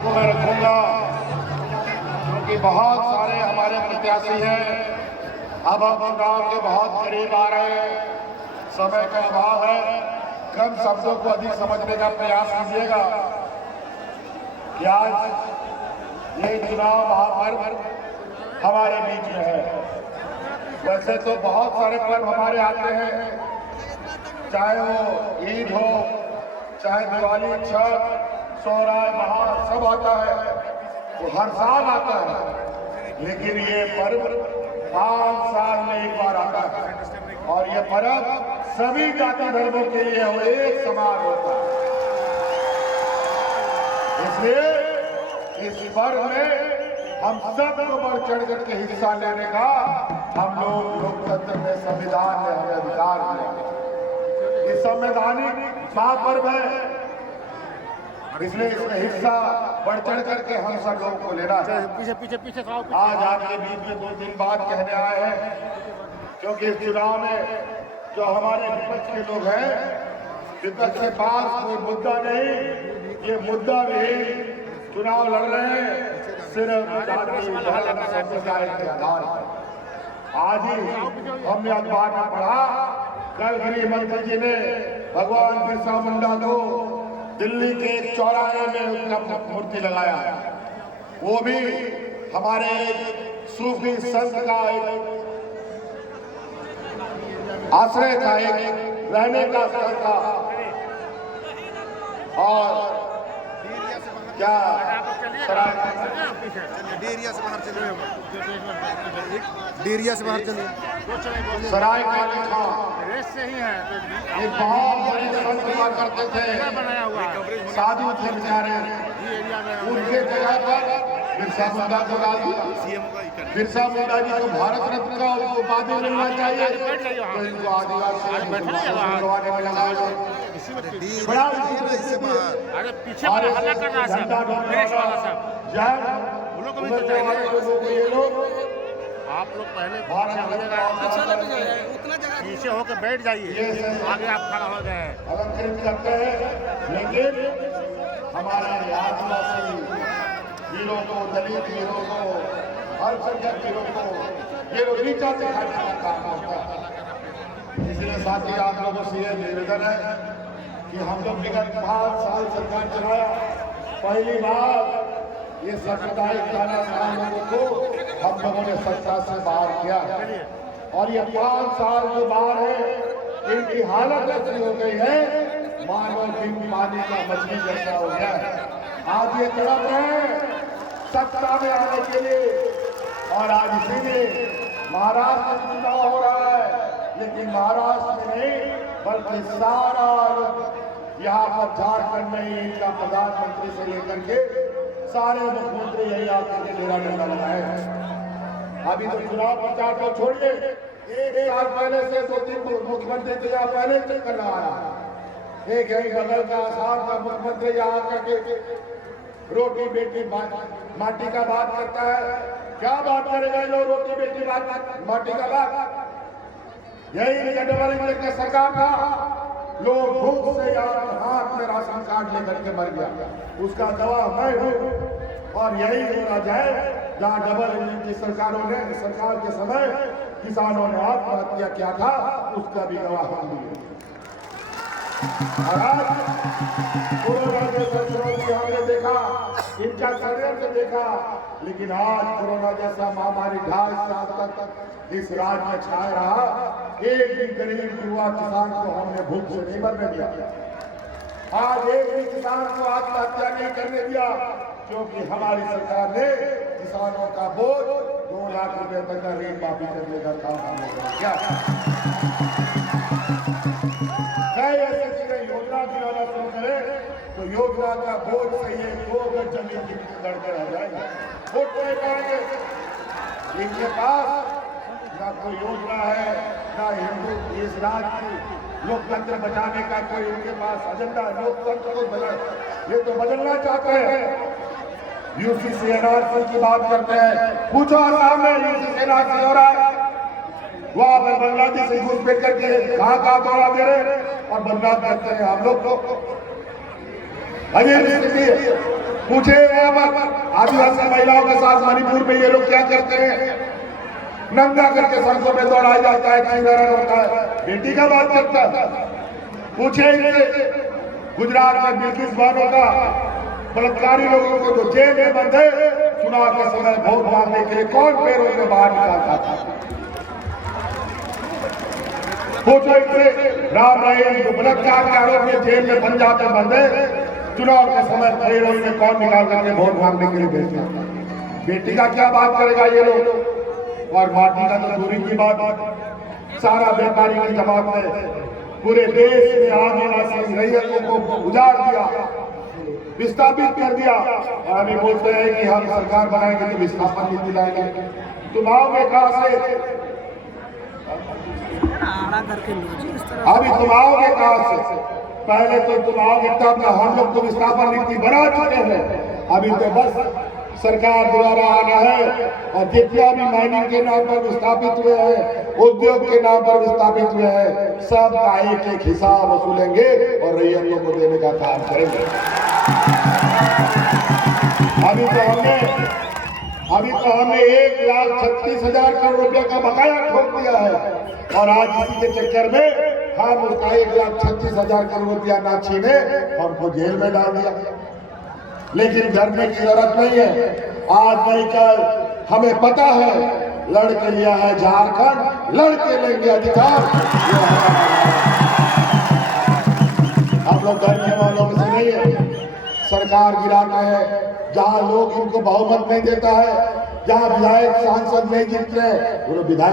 को मैं रखूंगा क्योंकि बहुत सारे हमारे प्रत्याशी हैं। अब हम चुनाव के बहुत करीब आ रहे हैं, समय का अभाव है। कम शब्दों को अधिक समझने का प्रयास कीजिएगा कि आज ये चुनाव महापर्व हमारे बीच में है। वैसे तो बहुत सारे पर्व हमारे आते हैं, चाहे वो ईद हो, चाहे दिवाली, छठ, सोहराय, महार सब आता है, वो हर साल आता है। लेकिन ये पर्व 5 साल में एक बार आता है और ये पर्व सभी जाति धर्मों के लिए वो एक समान होता है। इसलिए इस पर्व में हम सबको बढ़ चढ़ करके हिस्सा लेने का हम लोग लोकतंत्र में, संविधान में हमें अधिकार मिला। ये संवैधानिक महापर्व है, इसलिए इसमें हिस्सा बढ़ चढ़ करके हम सब लोगों को लेना है। पीछे आज आपके बीच में 2 दिन बाद कहने आए हैं, क्योंकि इस चुनाव में जो हमारे विपक्ष के लोग हैं, विपक्ष के पास कोई मुद्दा नहीं, ये मुद्दा भी चुनाव लड़ रहे हैं सिर्फ संप्रदाय के आधार पर। आज ही हमने अखबार में पढ़ा, कल गृह मंत्री जी ने भगवान बिरसा मुंडा को दिल्ली के एक चौराहे में उनका मूर्ति लगाया। वो भी हमारे सूफी संत का एक आश्रय था, एक रहने का स्थल था। और क्या डेरिया से बाहर चलिए, डेरिया से बाहर चलिए। सराय काले खां से ही है ये बहुत बड़े संत हुआ करते थे, साधु थे बेचारे। उनके जगह पर बिरसा मुंडा को डाल दिया। बिरसा मुंडा जी को भारत रत्न का उपाधि मिलना चाहिए, तो इनको आदिवासी करवाने में लगा लो। बड़ा अरे पीछे हल्ला कर रहा है ये लोग आप लोग पहले उतना पीछे होकर बैठ जाइए, आगे आप खड़ा हो गए। अलंकृत करते हैं, लेकिन हमारे आदिवासी हीरो को, दलित हीरो को, अल्पसंख्यक हीरो को ये लोग नीचा दिखाने का काम होता है। इसलिए साथी आप लोगों से ये निवेदन है कि हम लोग विगत 5 साल सरकार चलाया, पहली बार ये सांप्रदायिक तानाशाह लोगों को हम लोगों ने सत्ता से बाहर किया। और ये 5 साल जो बाहर है, इनकी हालत ऐसी हो गई है मानो बिन पानी का मछली जैसा हो गया है। आज ये तड़प रहे हैं सत्ता में आने के लिए, और आज इसीलिए महाराष्ट्र में चुनाव हो रहा है। लेकिन महाराष्ट्र में नहीं, बल्कि सारा यहाँ पर झारखंड में ही इनका प्रधानमंत्री से लेकर के सारे मुख्यमंत्री यही आकर के मेरा डंडा लगाए हैं। अभी तो चुनाव प्रचार को छोड़िए, 1 साल पहले से 2-3 मुख्यमंत्री तो यहाँ पहले चक्कर लगा रहा है। एक यही बगल का आसाम का मुख्यमंत्री यहाँ आकर के रोटी बेटी माटी का बात करता है। क्या बात करेगा लोग, रोटी बेटी माटी का बात? यही डबल इंजन का सरकार था, लोग भूख से यार हाथ में राशन कार्ड लेकर के मर गया, उसका गवाह मैं हूँ। और यही होना जाए जहाँ डबल इंजन की सरकार के समय किसानों ने आत्महत्या किया था, उसका भी गवाह हम भी। और आज कोरोना जैसा चुनौती हमने देखा, इनका षड्यंत्र देखा, लेकिन आज कोरोना जैसा महामारी 2.5 साल तक इस राज्य में छाए रहा, एक भी गरीब युवा किसान को हमने भूख से नहीं मरने दिया। आज एक भी किसान को आत्महत्या नहीं करने दिया, क्योंकि हमारी सरकार ने किसानों का बोझ 2 लाख रुपए तक का ऋण माफी करने का काम हमने किया। कई ऐसे चीजें योजना चलाना शुरू करें तो योजना का बोझ सही है, 2 गज जमीन की लड़के रह जाएंगे, वोट नहीं पाएंगे। इनके पास ना कोई योजना है, ना हिंदू इस राज्य की लोकतंत्र बचाने का कोई उनके पास एजेंडा। लोकतंत्र को ये तो बदलना चाहते हैं। यूसीसी एनआरसी की बात करते हैं, पूछो आसाम में यूसीसी एनआरसी हो रहा है, वहां पर बांग्लादेश से घुसपैठ करके कहाँ दौरा दे रहे और बदनाम करते हैं हम लोग को। अजीब स्थिति है। पूछे वहां पर आदिवासी महिलाओं के साथ मणिपुर में ये लोग क्या करते हैं, नंगा करके सड़कों में दौड़ाया जाता है, चीरहरण होता है, बेटी का बात करता है। पूछे इनसे गुजरात में बिल्किस बानो का बलात्कारी लोगों को जो जेल में बंद है, चुनाव के समय वोट मांगने के लिए कौन पैरों से बाहर निकालता था। पूछो इनसे राम रहीम जो बलात्कार के आरोप में जेल में पंजाब में बंद है, चुनाव के समय पैरों में कौन निकाल करके वोट मांगने के लिए भेजता। बेटी का क्या बात करेगा ये लोग, और माटी का तो दूरी की बात। सारा व्यापारी की जमात ने पूरे देश में आदिवासी रैयतों को उजाड़ दिया, विस्थापित कर दिया, और अभी बोलते हैं कि हम सरकार बनाएंगे तो विस्थापन नीति लाएंगे। तुम आओगे कहां से, अभी तुम आओगे कहां से, पहले तो तुम आओगे तब हम लोग तो विस्थापन नीति बना चुके हैं, अभी तो बस सरकार द्वारा आना है। और जितना भी माइनिंग के नाम पर विस्थापित हुए हैं, उद्योग के नाम पर विस्थापित हुए हैं, सबका एक एक हिसाब वसूलेंगे और रैयतों को देने का काम करेंगे। अभी तो हमने 1,36,000 करोड़ रुपए का बकाया ठोक दिया है, और आज इसी के चक्कर में हम उसका 1,36,000 करोड़ रुपया ना छीने हमको जेल में डाल दिया। लेकिन डरने की जरूरत नहीं है, आज नहीं कल हमें पता है, लड़के लिया है झारखंड, लड़के लेंगे अधिकार। हम लोग डरने वालों में से नहीं है। सरकार गिराना है जहां लोग इनको बहुमत नहीं देता है, जहां विधायक सांसद नहीं जीतते हैं, वो विधायक